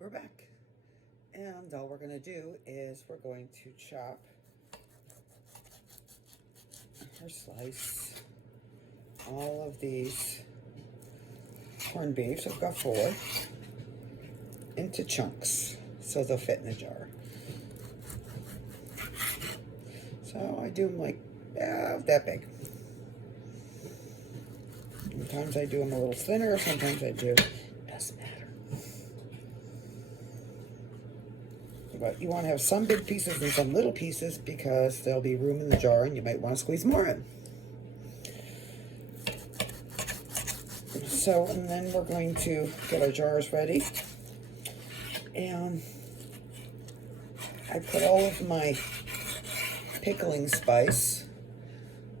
We're back. And all we're going to do is we're going to chop or slice all of these corned beefs. I've got 4 into chunks so they'll fit in the jar. So I do them like that big. Sometimes I do them a little thinner, sometimes I do, doesn't matter. But you want to have some big pieces and some little pieces because there'll be room in the jar and you might want to squeeze more in. So, and then we're going to get our jars ready. And I put all of my pickling spice,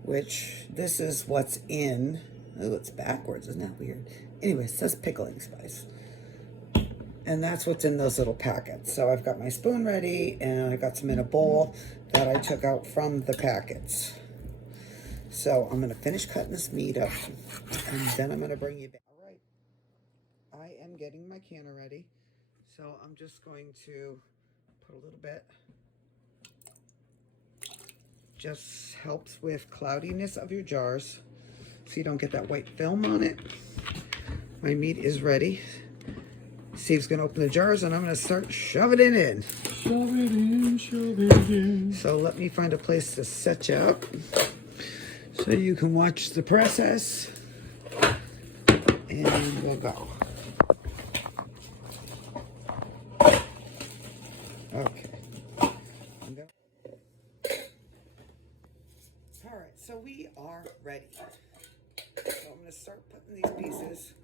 which this is what's in. Oh, it's backwards, isn't that weird? Anyway, it says pickling spice. And that's what's in those little packets. So I've got my spoon ready, and I got some in a bowl that I took out from the packets. So I'm going to finish cutting this meat up, and then I'm going to bring you back. All right, I am getting my canner ready. So I'm just going to put a little bit. Just helps with cloudiness of your jars, so you don't get that white film on it. My meat is ready. Steve's going to open the jars, and I'm going to start shoving it in. Shove it in, shove it in. So let me find a place to set you up so you can watch the process. And we'll go. Okay. All right, so we are ready. So I'm going to start putting these pieces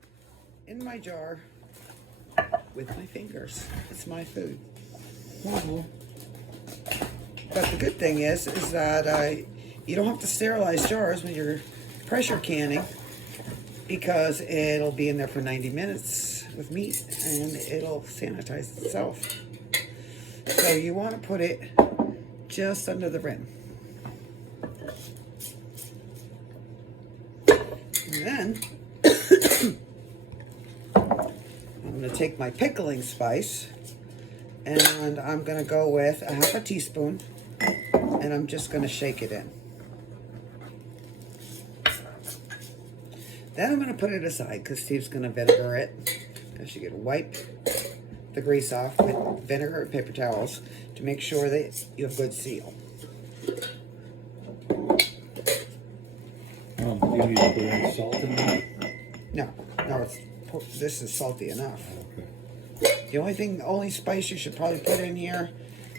in my jar with my fingers. It's my food. But the good thing is that you don't have to sterilize jars when you're pressure canning, because it'll be in there for 90 minutes with meat and it'll sanitize itself. So you want to put it just under the rim. And then I'm going to take my pickling spice, and I'm going to go with a half a teaspoon, and I'm just going to shake it in. Then I'm going to put it aside because Steve's going to vinegar it. Because you get to wipe the grease off with vinegar and paper towels to make sure that you have good seal. Do you need to put any salt in there? No, this is salty enough. Okay. The only spice you should probably put in here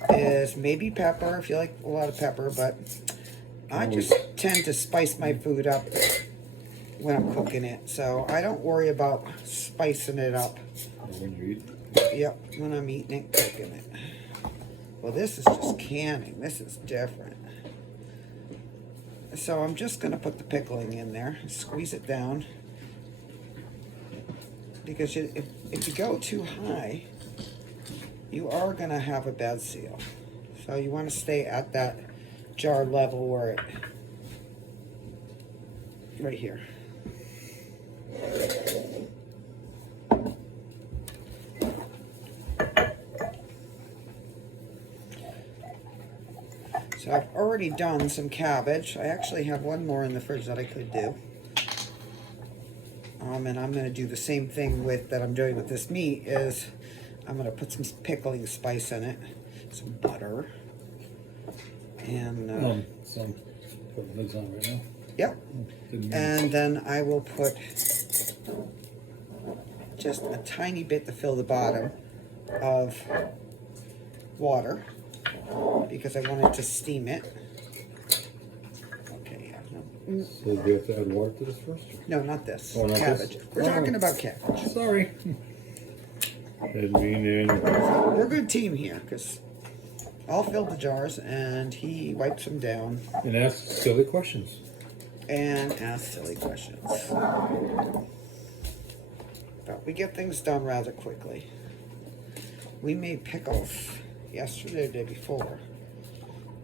is maybe pepper if you like a lot of pepper, but I just tend to spice my food up when I'm cooking it, so I don't worry about spicing it up. When you're eating? Yep, when I'm eating it, cooking it. Well, this is just canning. This is different. So I'm just going to put the pickling in there, squeeze it down, because if you go too high, you are going to have a bad seal. So you want to stay at that jar level where it, right here. So I've already done some cabbage. I actually have one more in the fridge that I could do. And I'm going to do the same thing that I'm doing with this meat. Is I'm going to put some pickling spice in it, some butter, and some putting lids on right now. Yep. And then I will put just a tiny bit to fill the bottom of water, because I wanted to steam it. Okay, yeah. No. So do you have to add water to this first? No, not this. Oh, not cabbage. this? We're talking about cabbage. Sorry. Didn't mean in. We're a good team here, because I'll fill the jars and he wipes them down. And ask silly questions. And ask silly questions. But we get things done rather quickly. We made pickles yesterday or the day before,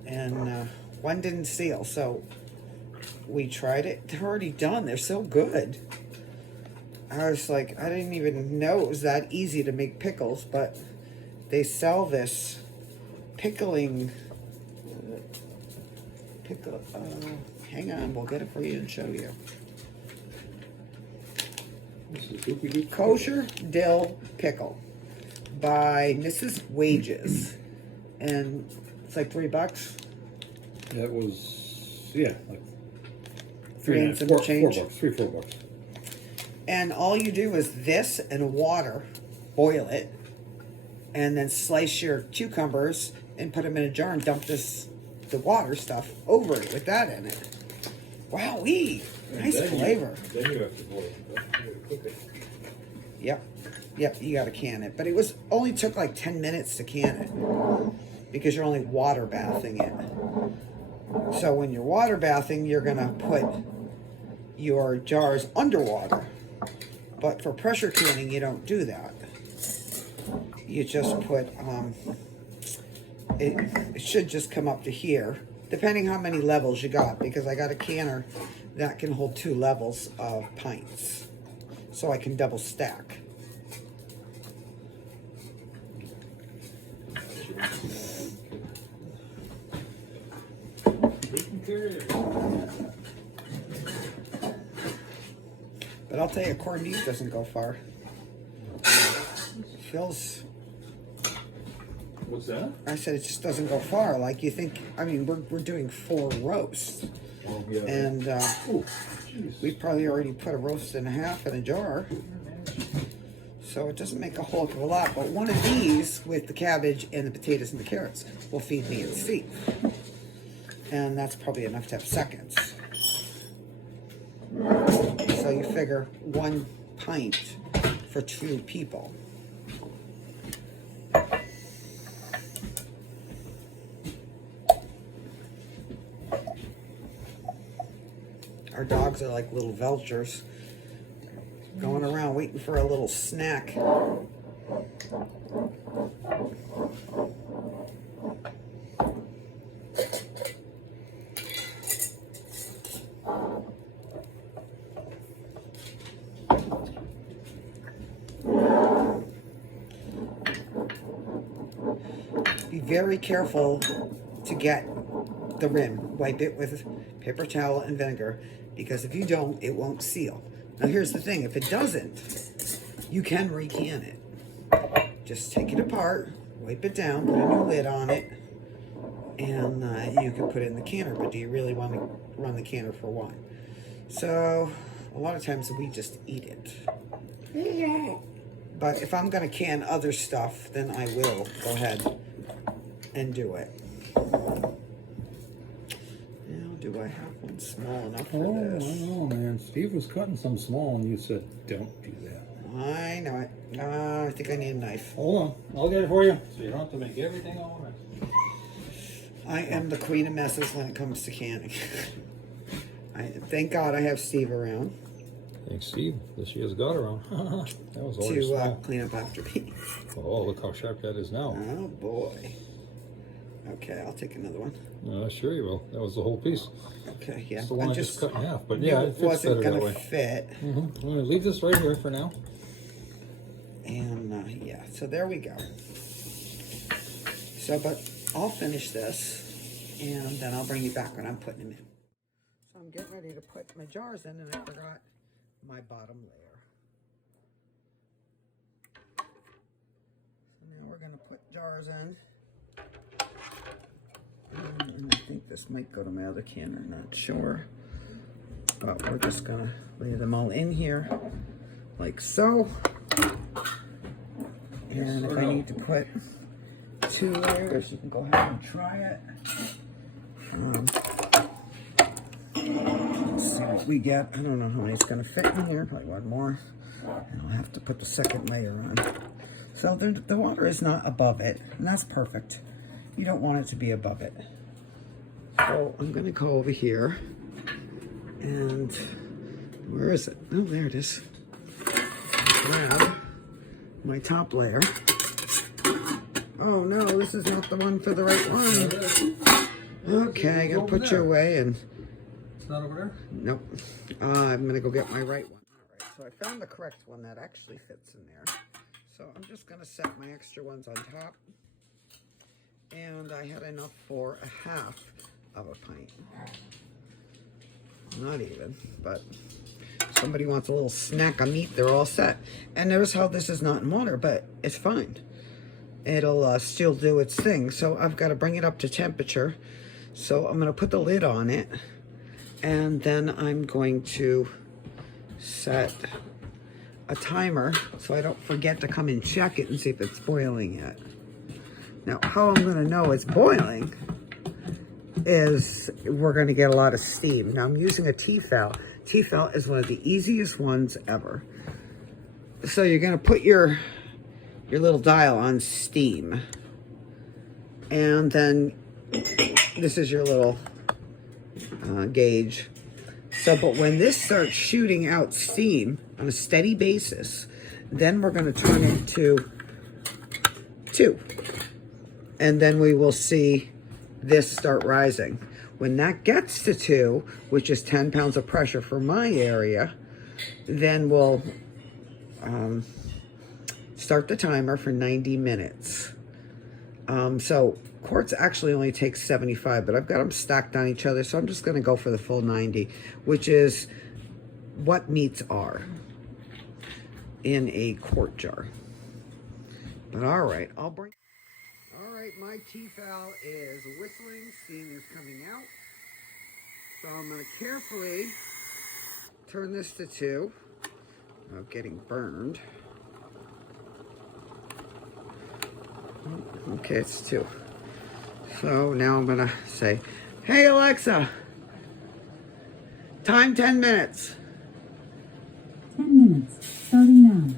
and one didn't seal, so we tried it. They're already done. They're so good. I was like, I didn't even know it was that easy to make pickles, but they sell this pickling, hang on, we'll get it for you and show you. This is Doopy Doop. Kosher dill pickle by Mrs. Wages, and it's like $3. That was, yeah, like Three and some change. $4. And all you do is this and water, boil it, and then slice your cucumbers and put them in a jar and dump the water stuff over it with that in it. Wowee! Nice flavor. Then you have to boil it. You gotta cook it. Yep, you gotta can it. But it was only took like 10 minutes to can it because you're only water bathing it. So when you're water bathing, you're gonna put your jars underwater. But for pressure canning, you don't do that. You just put, it should just come up to here, depending how many levels you got, because I got a canner that can hold 2 levels of pints. So I can double stack. But I'll tell you, corned beef doesn't go far. Feels. What's that? I said it just doesn't go far. Like you think. I mean, we're doing 4 roasts, Oh, yeah. and Oh, jeez. we probably already put a roast and a half in a jar. So it doesn't make a whole heck of a lot. But one of these with the cabbage and the potatoes and the carrots will feed me and Steve, and that's probably enough to have seconds. So you figure 1 pint for 2 people. Our dogs are like little vultures going around waiting for a little snack. Be very careful to get the rim. Wipe it with paper towel and vinegar, because if you don't, it won't seal. Now here's the thing, if it doesn't, you can recan it. Just take it apart, wipe it down, put a new lid on it, and you can put it in the canner. But do you really want to run the canner for 1? So a lot of times we just eat it. But if I'm going to can other stuff, then I will go ahead and do it. Now, do I have one small enough for this? I know, man. Steve was cutting some small, and you said, "Don't do that." I know it. I think I need a knife. Hold on, I'll get it for you, so you don't have to make everything all right. I am the queen of messes when it comes to canning. Thank God I have Steve around Thanks, Steve. This she has got around. That was already to small. clean up after me. Oh, look how sharp that is now. Oh boy. Okay, I'll take another one. Sure you will. That was the whole piece. Okay, yeah. It's the one I just cut in half, but knew yeah, it it fits wasn't better that gonna way. fit. I'm gonna leave this right here for now. And yeah, so there we go. So, but I'll finish this, and then I'll bring you back when I'm putting them in. So I'm getting ready to put my jars in, and I forgot my bottom layer. So now we're gonna put jars in. And I think this might go to my other can, I'm not sure. But we're just gonna lay them all in here, like so. And if I need to put 2 layers, you can go ahead and try it. Let's see what we get. I don't know how many it's gonna fit in here, probably 1 more. And I'll have to put the 2nd layer on. So the water is not above it, and that's perfect. You don't want it to be above it. So I'm gonna go over here, and where is it? Oh, there it is. Grab my top layer. Oh no, this is not the one for the right one. Okay, I gotta put you away and... It's not over there? Nope. I'm gonna go get my right one. Alright, so So I found the correct one that actually fits in there. So I'm just gonna set my extra ones on top. And I had enough for a half of a pint. Not even, but somebody wants a little snack of meat, they're all set. And notice how this is not in water, but it's fine. It'll still do its thing. So I've got to bring it up to temperature. So I'm going to put the lid on it, and then I'm going to set a timer so I don't forget to come and check it and see if it's boiling yet. Now, how I'm going to know it's boiling is we're going to get a lot of steam. Now, I'm using a Tefal. Tefal is one of the easiest ones ever. So you're going to put your little dial on steam. And then this is your little gauge. So, but when this starts shooting out steam on a steady basis, then we're going to turn it to 2. And then we will see this start rising. When that gets to 2, which is 10 pounds of pressure for my area, then we'll start the timer for 90 minutes. So quarts actually only takes 75, but I've got them stacked on each other, so I'm just going to go for the full 90, which is what meats are in a quart jar. But all right, All right, my Tefal is whistling, steam is coming out. So I'm going to carefully turn this to 2 without getting burned. Okay, it's 2. So now I'm going to say, hey Alexa, time 10 minutes. 10 minutes, starting now.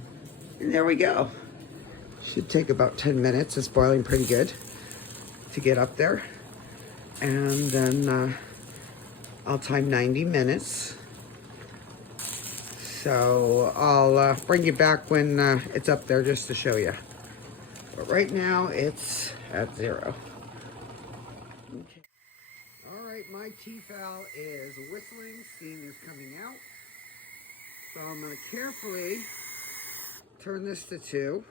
And there we go. Should take about 10 minutes. It's boiling pretty good to get up there. And then I'll time 90 minutes. So I'll bring you back when it's up there just to show you. But right now it's at 0. Okay. All right, my Tefal is whistling. Steam is coming out. So I'm going to carefully turn this to 2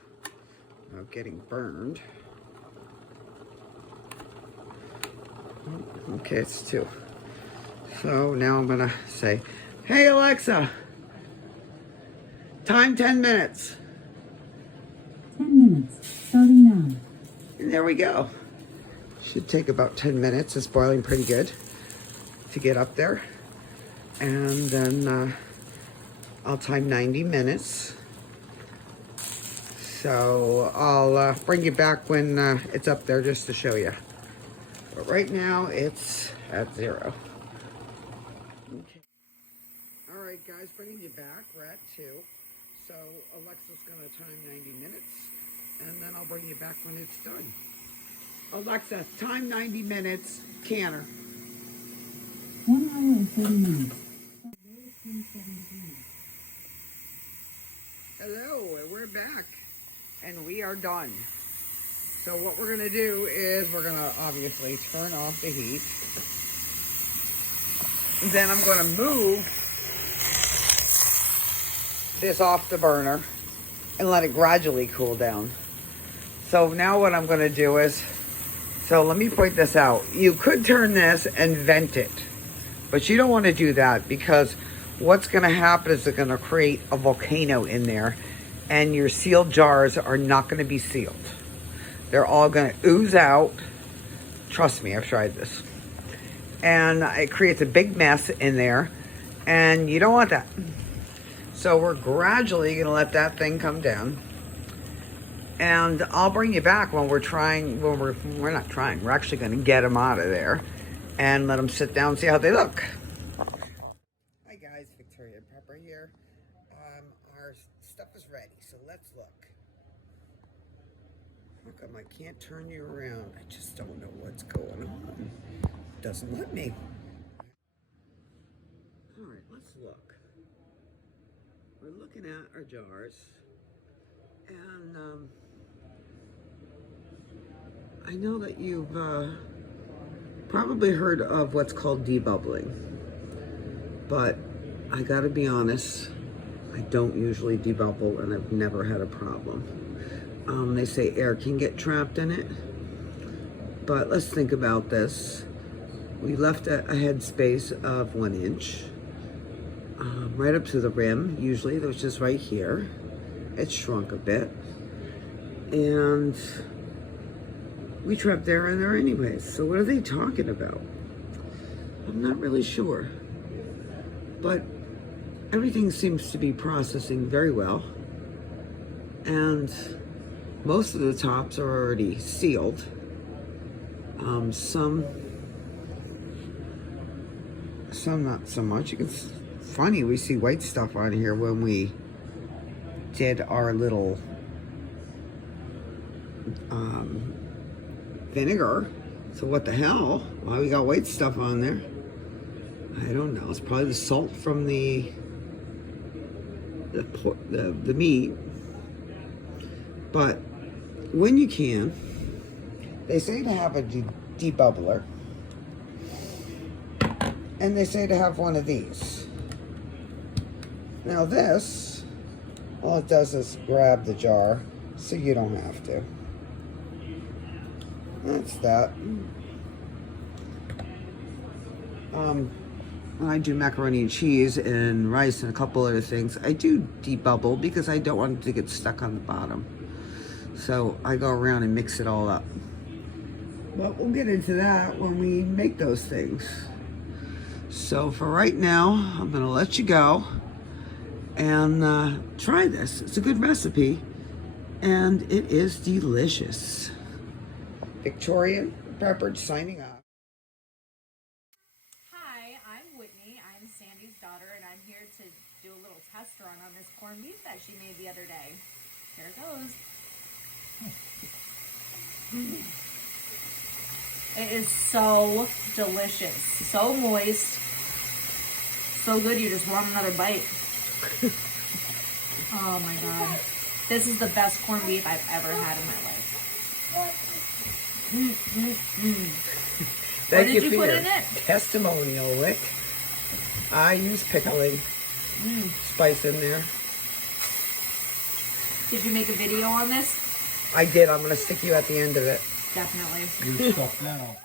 without getting burned. Okay, it's 2. So now I'm going to say, hey Alexa, time 10 minutes. 10 minutes, starting now. And there we go. Should take about 10 minutes. It's boiling pretty good to get up there. And then I'll time 90 minutes. So I'll bring you back when it's up there just to show you. But right now it's at 0. Okay. All right, guys, bringing you back. We're at 2. So Alexa's going to time 90 minutes, and then I'll bring you back when it's done. Alexa, time 90 minutes, canner. 1 hour and 30 minutes. Hello, and we're back, and we are done. So what we're going to do is we're going to obviously turn off the heat. Then I'm going to move this off the burner and let it gradually cool down. So now what I'm going to do is, so let me point this out. You could turn this and vent it, but you don't want to do that, because what's going to happen is it's going to create a volcano in there, and your sealed jars are not going to be sealed. They're all going to ooze out. Trust me, I've tried this. And it creates a big mess in there, and you don't want that. So we're gradually going to let that thing come down. And I'll bring you back when we're not trying. We're actually going to get them out of there and let them sit down and see how they look. Hi guys, Victoria and Pepper here. Our stuff is ready, so let's look. How come I can't turn you around? I just don't know what's going on. It doesn't let me. All right, let's look. We're looking at our jars, and I know that you've probably heard of what's called debubbling, but I gotta be honest, I don't usually debubble, and I've never had a problem. They say air can get trapped in it, but let's think about this. We left a headspace of 1 inch, right up to the rim, usually, that was just right here. It shrunk a bit, and we trapped air in there anyways. So what are they talking about? I'm not really sure, but everything seems to be processing very well, and most of the tops are already sealed. Some not so much. It's funny, we see white stuff on here when we did our little vinegar. So what the hell? Why we got white stuff on there? I don't know. It's probably the salt from the meat. But when you can, they say to have a debubbler, and they say to have one of these. Now this, all it does is grab the jar, so you don't have to. That's that. When I do macaroni and cheese and rice and a couple other things, I do debubble because I don't want it to get stuck on the bottom. So I go around and mix it all up. But we'll get into that when we make those things. So for right now, I'm gonna let you go and try this. It's a good recipe, and it is delicious. Victorian Pepperidge signing off. Hi, I'm Whitney. I'm Sandy's daughter, and I'm here to do a little test run on this corned beef that she made the other day. Here it goes. It is so delicious, so moist, so good you just want another bite. Oh my god. This is the best corned beef I've ever had in my life. Thank What did you put in it? Testimonial, Rick. I use pickling spice in there. Did you make a video on this? I did. I'm going to stick you at the end of it. Definitely. You stuff now.